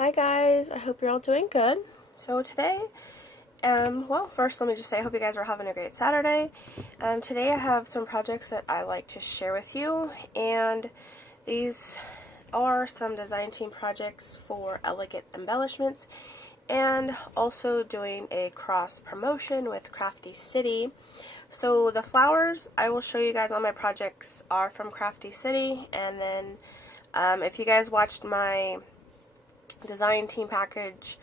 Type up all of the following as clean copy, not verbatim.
Hi guys, I hope you're all doing good. So today, well, first let me just say I hope you guys are having a great Saturday. Today I have some projects that I like to share with you, and these are some design team projects for Elegant Embellishments, and also doing a cross promotion with Crafty City. So the flowers I will show you guys on my projects are from Crafty City, and then if you guys watched my design team package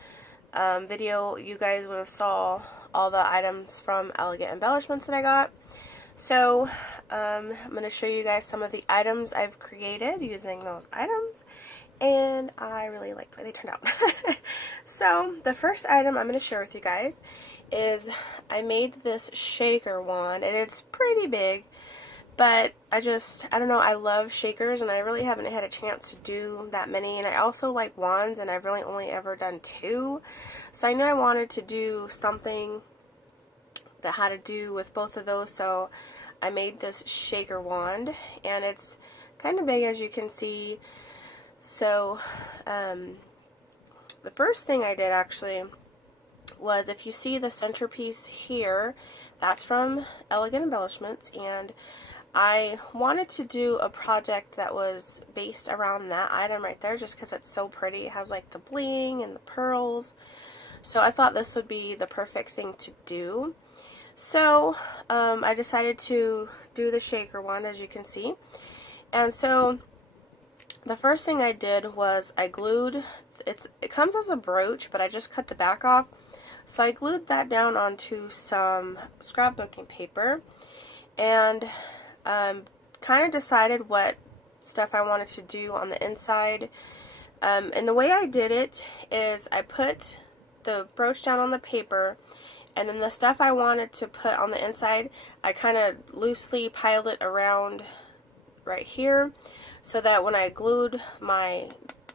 video, you guys would have saw all the items from Elegant Embellishments that I got. So I'm going to show you guys some of the items I've created using those items, and I really like the way they turned out. So the first item I'm going to share with you guys is I made this shaker wand, and it's pretty big. But I don't know, I love shakers, and I really haven't had a chance to do that many. And I also like wands, and I've really only ever done 2. So I knew I wanted to do something that had to do with both of those. So I made this shaker wand, and it's kind of big, as you can see. So the first thing I did actually was, if you see the centerpiece here, that's from Elegant Embellishments, and I wanted to do a project that was based around that item right there, just because it's so pretty. It has like the bling and the pearls. So I thought this would be the perfect thing to do. So I decided to do the shaker wand, as you can see. And so the first thing I did was I glued, it comes as a brooch, but I just cut the back off. So I glued that down onto some scrapbooking paper, and kind of decided what stuff I wanted to do on the inside. And the way I did it is I put the brooch down on the paper, and then the stuff I wanted to put on the inside, I kind of loosely piled it around right here, so that when I glued my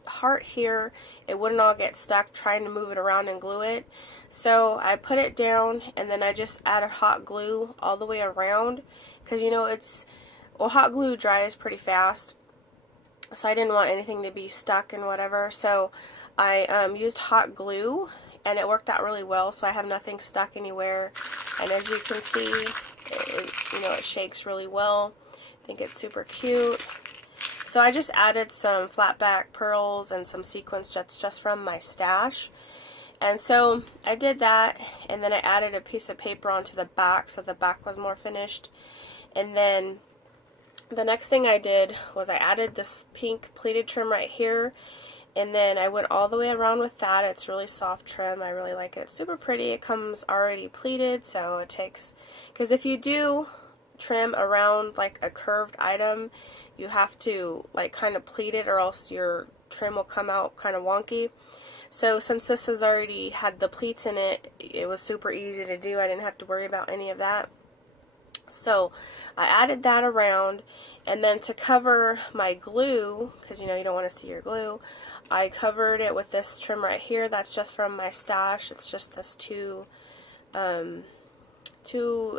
heart here, it wouldn't all get stuck trying to move it around and glue it. So I put it down, and then I just added hot glue all the way around, because you know hot glue dries pretty fast, so I didn't want anything to be stuck and whatever. So I used hot glue, and it worked out really well, so I have nothing stuck anywhere. And as you can see, it shakes really well. I think it's super cute. So I just added some flat back pearls and some sequins just from my stash. And so I did that, and then I added a piece of paper onto the back, so the back was more finished. And then the next thing I did was I added this pink pleated trim right here, and then I went all the way around with that. It's really soft trim. I really like it. It's super pretty. It comes already pleated, so it takes, because if you do trim around like a curved item, you have to like kind of pleat it, or else your trim will come out kind of wonky. So since this has already had the pleats in it, it was super easy to do. I didn't have to worry about any of that. So I added that around, and then to cover my glue, because you don't want to see your glue, I covered it with this trim right here. That's just from my stash. It's just this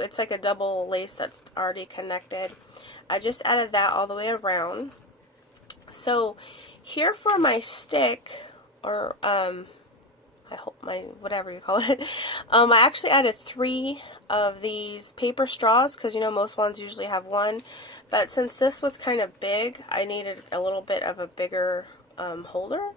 it's like a double lace that's already connected. I just added that all the way around. So here for my stick, or I hope whatever you call it, I actually added 3 of these paper straws, because most ones usually have 1, but since this was kind of big, I needed a little bit of a bigger holder.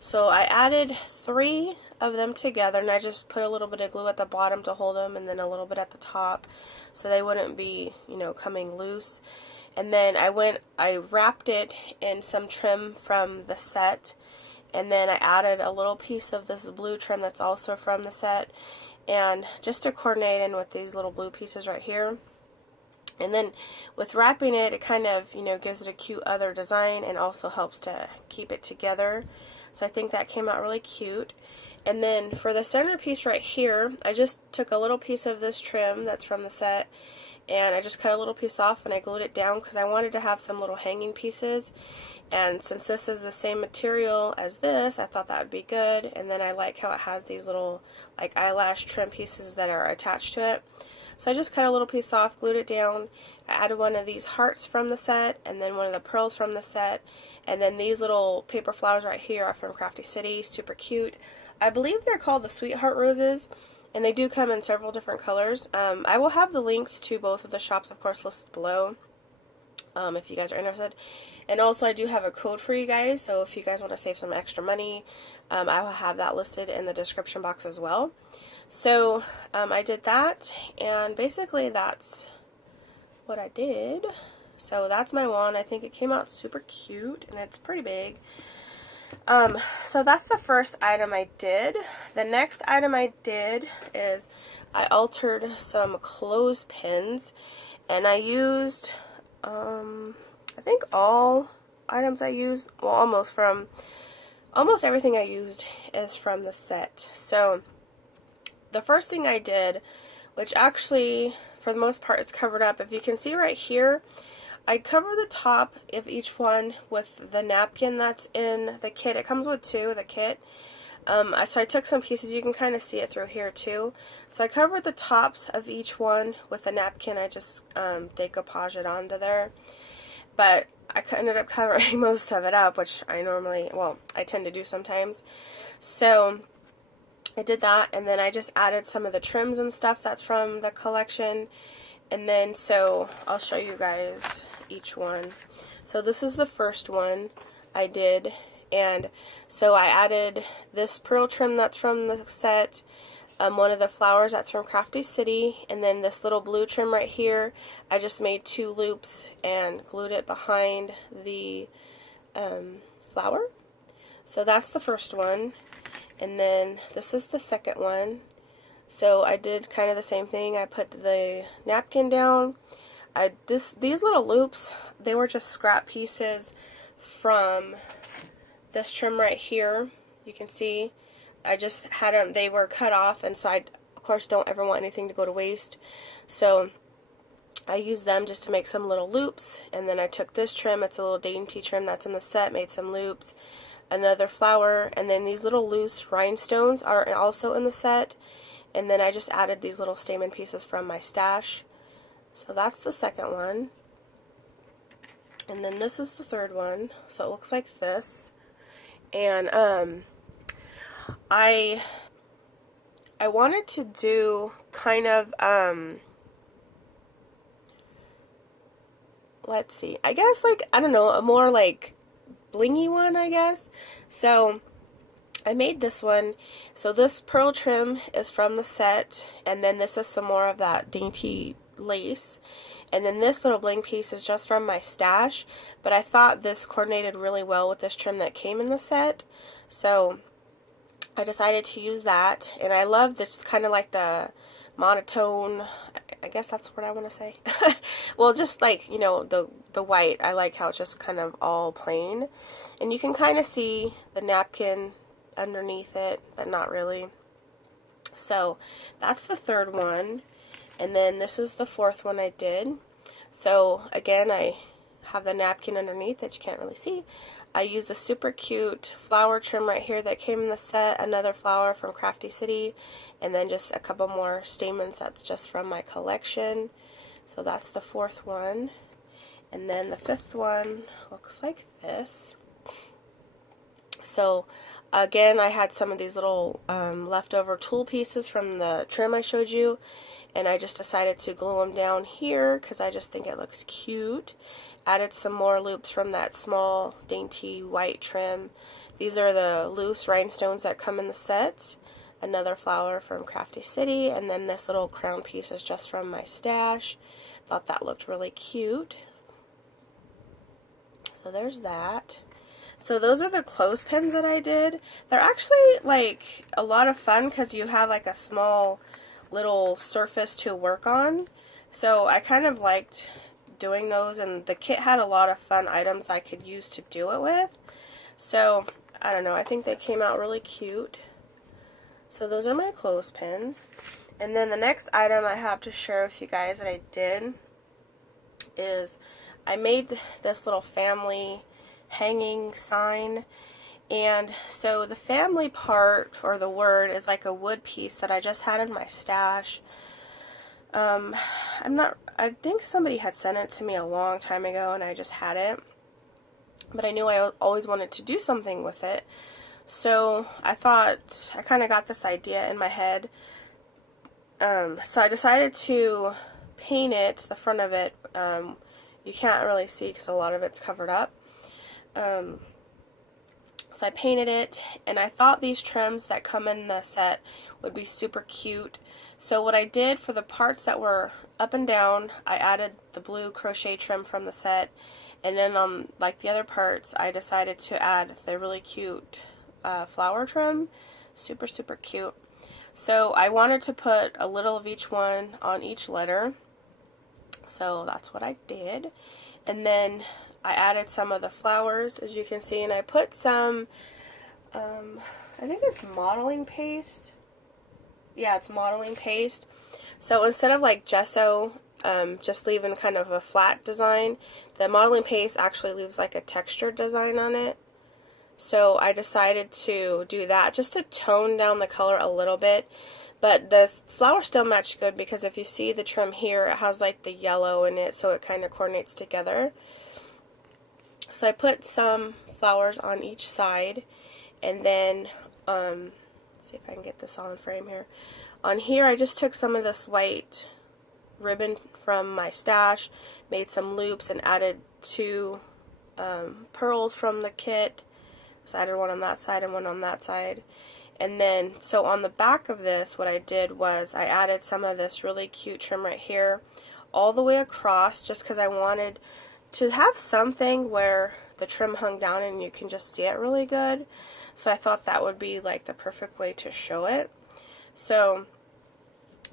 So I added 3 of them together, and I just put a little bit of glue at the bottom to hold them, and then a little bit at the top, so they wouldn't be coming loose. And then I wrapped it in some trim from the set, and then I added a little piece of this blue trim that's also from the set, and just to coordinate in with these little blue pieces right here. And then with wrapping it, it kind of gives it a cute other design, and also helps to keep it together. So I think that came out really cute. And then for the centerpiece right here, I just took a little piece of this trim that's from the set, and I just cut a little piece off, and I glued it down because I wanted to have some little hanging pieces. And since this is the same material as this, I thought that would be good. And then I like how it has these little like eyelash trim pieces that are attached to it. So I just cut a little piece off, glued it down. I added one of these hearts from the set, and then one of the pearls from the set, and then these little paper flowers right here are from Crafty City, super cute. I believe they're called the Sweetheart Roses, and they do come in several different colors. I will have the links to both of the shops, of course, listed below, if you guys are interested. And also, I do have a code for you guys, so if you guys want to save some extra money, I will have that listed in the description box as well. So, I did that, and basically that's what I did. So that's my wand. I think it came out super cute, and it's pretty big. So that's the first item I did. The next item I did is I altered some clothespins, and I used, I think all items I used, well, almost everything I used is from the set. So the first thing I did, which actually for the most part it's covered up, if you can see right here, I cover the top of each one with the napkin that's in the kit. It comes with two, the kit. So I took some pieces, you can kind of see it through here too. So I covered the tops of each one with a napkin. I just decoupage it onto there. But I ended up covering most of it up, which I tend to do sometimes. So I did that, and then I just added some of the trims and stuff that's from the collection. And then, so I'll show you guys each one. So this is the first one I did, and so I added this pearl trim that's from the set, one of the flowers that's from Crafty City, and then this little blue trim right here. I just made 2 loops and glued it behind the flower. So that's the first one, and then this is the second one. So I did kind of the same thing. I put the napkin down. These little loops, they were just scrap pieces from this trim right here. You can see I just had them, they were cut off, and so I, of course, don't ever want anything to go to waste. So I used them just to make some little loops, and then I took this trim, it's a little dainty trim that's in the set, made some loops, another flower, and then these little loose rhinestones are also in the set. And then I just added these little stamen pieces from my stash. So that's the second one. And then this is the third one. So it looks like this. And I wanted to do kind of let's see. I guess like, I don't know, a more like blingy one, I guess. So I made this one. So this pearl trim is from the set, and then this is some more of that dainty lace, and then this little bling piece is just from my stash, but I thought this coordinated really well with this trim that came in the set, so I decided to use that. And I love this kind of like the monotone, I guess that's what I want to say. Well, just like, you know, the white, I like how it's just kind of all plain, and you can kind of see the napkin underneath it, but not really. So that's the third one, and then this is the fourth one I did. So again, I have the napkin underneath that you can't really see. I used a super cute flower trim right here that came in the set, another flower from Crafty City, and then just a couple more stamens that's just from my collection. So that's the fourth one, and then the fifth one looks like this. So again, I had some of these little leftover tool pieces from the trim I showed you, and I just decided to glue them down here because I just think it looks cute. Added some more loops from that small dainty white trim. These are the loose rhinestones that come in the set. Another flower from Crafty City, and then this little crown piece is just from my stash. Thought that looked really cute. So there's that. So those are the clothespins that I did. They're actually like a lot of fun because you have like a small little surface to work on. So I kind of liked doing those, and the kit had a lot of fun items I could use to do it with. So I don't know, I think they came out really cute. So those are my clothespins. And then the next item I have to share with you guys that I did is I made this little family hanging sign. And so the family part, or the word, is like a wood piece that I just had in my stash. I think somebody had sent it to me a long time ago and I just had it, but I knew I always wanted to do something with it. So I thought, I kind of got this idea in my head. So I decided to paint it, the front of it. You can't really see because a lot of it's covered up. So I painted it, and I thought these trims that come in the set would be super cute. So what I did for the parts that were up and down, I added the blue crochet trim from the set, and then on like the other parts, I decided to add the really cute flower trim. Super, super cute. So I wanted to put a little of each one on each letter. So that's what I did. And then I added some of the flowers, as you can see, and I put some, I think it's modeling paste. Yeah, it's modeling paste. So instead of like gesso, just leaving kind of a flat design, the modeling paste actually leaves like a textured design on it. So I decided to do that just to tone down the color a little bit. But the flowers still match good because if you see the trim here, it has like the yellow in it, so it kind of coordinates together. So I put some flowers on each side, and then, let's see if I can get this all in frame here. On here, I just took some of this white ribbon from my stash, made some loops, and added two pearls from the kit. So I added one on that side and one on that side. And then, so on the back of this, what I did was I added some of this really cute trim right here all the way across, just because I wanted to have something where the trim hung down and you can just see it really good. So I thought that would be like the perfect way to show it. So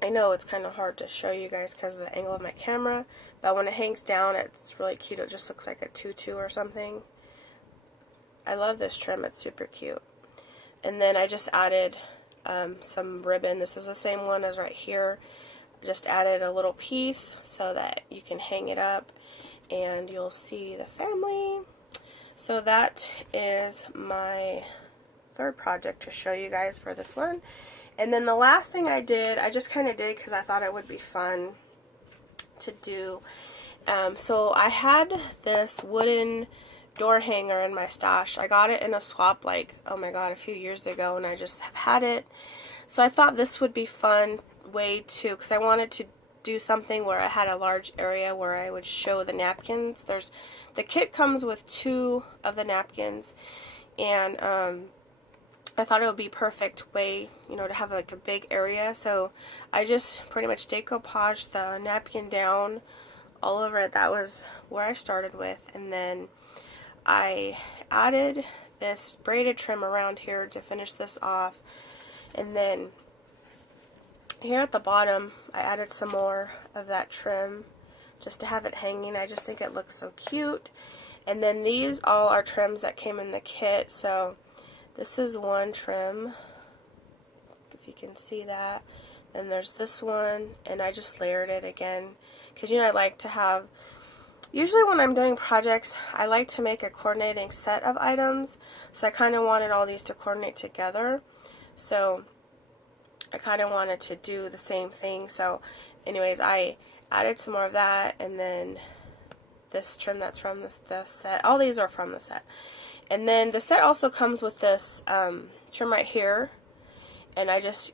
I know it's kind of hard to show you guys because of the angle of my camera, but when it hangs down, it's really cute. It just looks like a tutu or something. I love this trim. It's super cute. And then I just added some ribbon. This is the same one as right here. Just added a little piece so that you can hang it up and you'll see the family. So that is my third project to show you guys for this one. And then the last thing I did, I just kind of did because I thought it would be fun to do. So I had this wooden door hanger in my stash. I got it in a swap like, oh my god, a few years ago, and I just have had it. So I thought this would be fun way to, because I wanted to do something where I had a large area where I would show the napkins. The kit comes with 2 of the napkins, and I thought it would be perfect way, you know, to have like a big area. So I just pretty much decoupaged the napkin down all over it. That was where I started with, and then I added this braided trim around here to finish this off, and then here at the bottom I added some more of that trim just to have it hanging. I just think it looks so cute. And then these all are trims that came in the kit. So this is one trim, if you can see that. Then there's this one, and I just layered it again because, you know, I like to have, usually when I'm doing projects, I like to make a coordinating set of items. So I kind of wanted all these to coordinate together. So I kind of wanted to do the same thing. So anyways, I added some more of that, and then this trim that's from the set. All these are from the set. And then the set also comes with this trim right here, and I just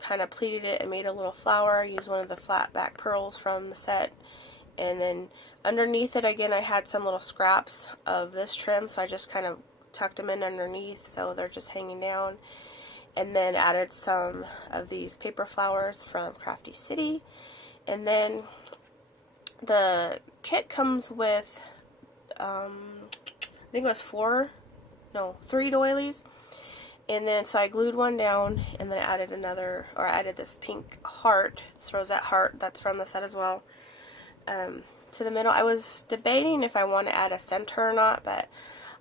kind of pleated it and made a little flower. I used one of the flat back pearls from the set, and then underneath it again I had some little scraps of this trim, so I just kind of tucked them in underneath so they're just hanging down. And then added some of these paper flowers from Crafty City. And then the kit comes with, I think it was 3 doilies. And then so I glued one down and then added another, or I added this pink heart, this rosette heart that's from the set as well, to the middle. I was debating if I want to add a center or not, but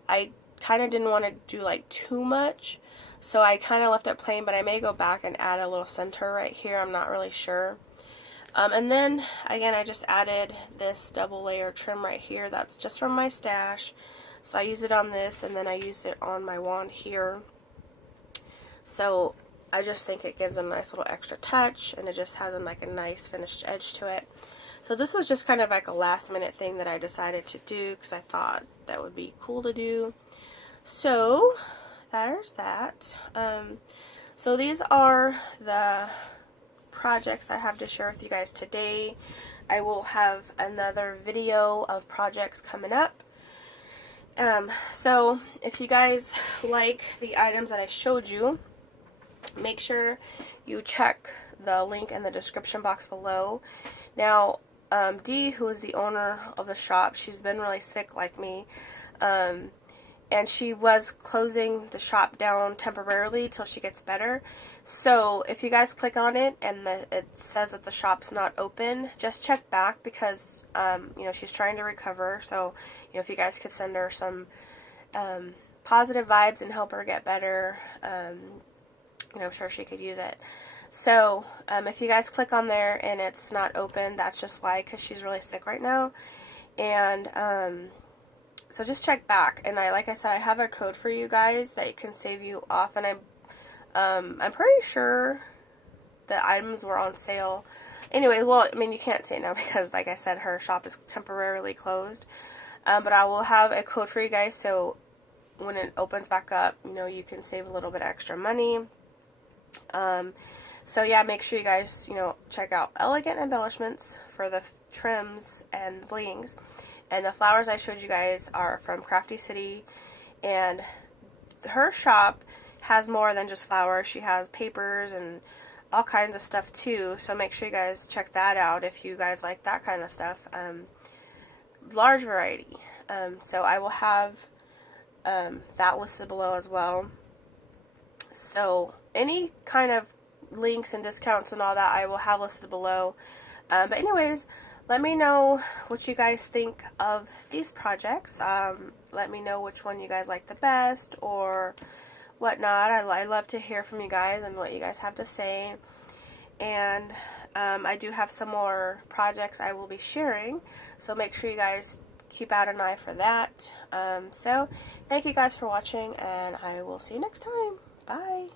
I kind of didn't want to do like too much. So I kind of left it plain, but I may go back and add a little center right here. I'm not really sure. And then, again, I just added this double layer trim right here. That's just from my stash. So I use it on this, and then I use it on my wand here. So I just think it gives a nice little extra touch, and it just has like a nice finished edge to it. So this was just kind of like a last minute thing that I decided to do because I thought that would be cool to do. So there's that. So these are the projects I have to share with you guys today. I will have another video of projects coming up. So if you guys like the items that I showed you, make sure you check the link in the description box below. Now, Dee, who is the owner of the shop, she's been really sick like me, and she was closing the shop down temporarily till she gets better. So if you guys click on it and it says that the shop's not open, just check back because you know, she's trying to recover. So you know, if you guys could send her some positive vibes and help her get better, you know, I'm sure she could use it. So if you guys click on there and it's not open, that's just why, because she's really sick right now. And so just check back. And like I said, I have a code for you guys that can save you off. And I'm pretty sure the items were on sale. Anyway, well, I mean, you can't see it now because, like I said, her shop is temporarily closed. But I will have a code for you guys, so when it opens back up, you know, you can save a little bit extra money. So yeah, make sure you guys, you know, check out Elegant Embellishments for the trims and blings. And the flowers I showed you guys are from Crafty City. And her shop has more than just flowers. She has papers and all kinds of stuff too. So make sure you guys check that out if you guys like that kind of stuff. Large variety. So I will have that listed below as well. So any kind of links and discounts and all that I will have listed below. But anyways, let me know what you guys think of these projects. Let me know which one you guys like the best or whatnot. I love to hear from you guys and what you guys have to say. And I do have some more projects I will be sharing, so make sure you guys keep out an eye for that. So thank you guys for watching, and I will see you next time. Bye.